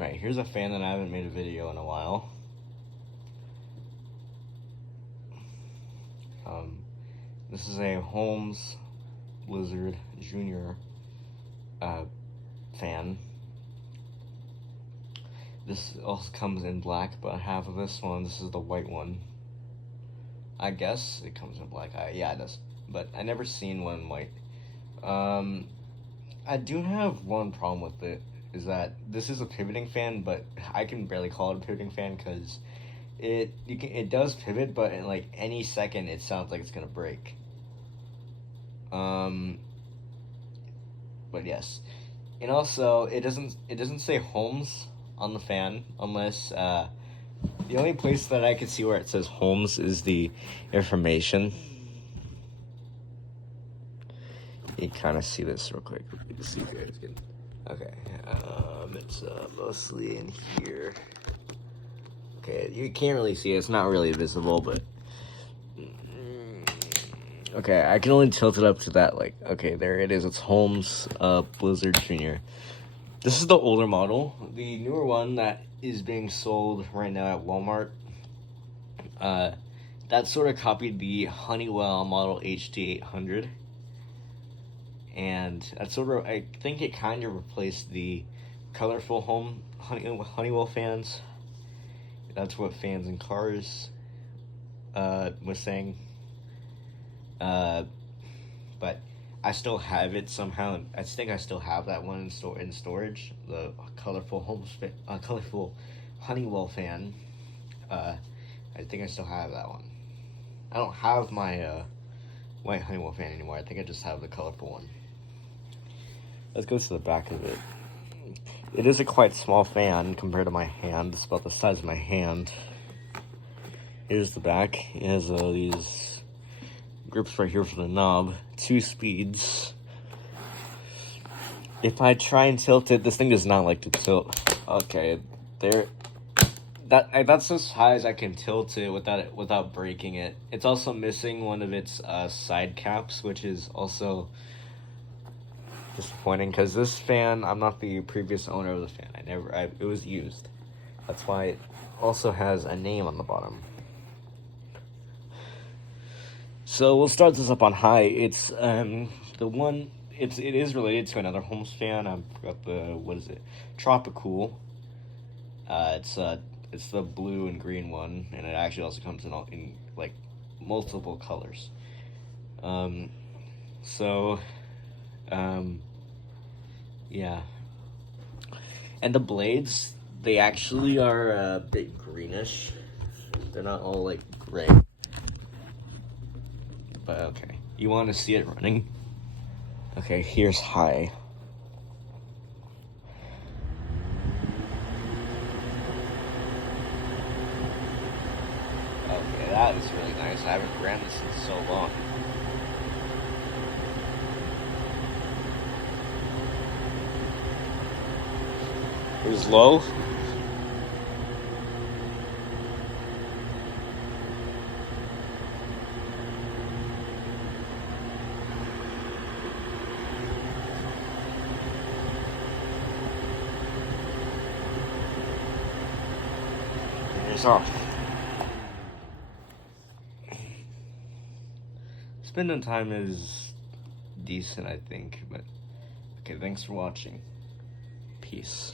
Alright, here's a fan that I haven't made a video in a while. This is a Holmes Blizzard JR Fan. This also comes in black, but I have this one. This is the white one. I guess it comes in black. Yeah, it does. But I never seen one in white. I do have one problem with it, is that this is a pivoting fan, but I can barely call it a pivoting fan because it does pivot, but in like any second it sounds like it's gonna break. But yes, and also it doesn't say Holmes on the fan unless the only place that I can see where it says Holmes is the information. You kind of see this real quick. You can see here. Okay, it's mostly in here. Okay, you can't really see it. It's not really visible, but okay, I can only tilt it up to that. Like, okay, there it is. It's Holmes Blizzard JR. This is the older model. The newer one that is being sold right now at Walmart, that sort of copied the Honeywell Model HD800. And that sort of, I think it kind of replaced the colorful Honeywell fans. That's what Fans in Cars was saying. But I still have it somehow. I think I still have that one in storage. The colorful colorful Honeywell fan. I think I still have that one. I don't have my white Honeywell fan anymore. I think I just have the colorful one. Let's go to the back of it. It is a quite small fan compared to my hand. It's about the size of my hand. Here's the back. It has these grips right here for the knob. 2 speeds. If I try and tilt it, this thing does not like to tilt. Okay, there. That's as high as I can tilt it without breaking it. It's also missing one of its side caps, which is also disappointing because this fan, I'm not the previous owner of the fan. It was used. That's why it also has a name on the bottom. So we'll start this up on high. It's it is related to another Holmes fan. I forgot what is it? Tropicool. It's the blue and green one, and it actually also comes in like multiple colors. Yeah. And the blades, they actually are a bit greenish. They're not all like gray. But okay. You want to see it running? Okay, here's high. Okay, that is really nice. I haven't ran this in so long. It was low. And it's off. Spending time is decent, I think, but okay, thanks for watching. Peace.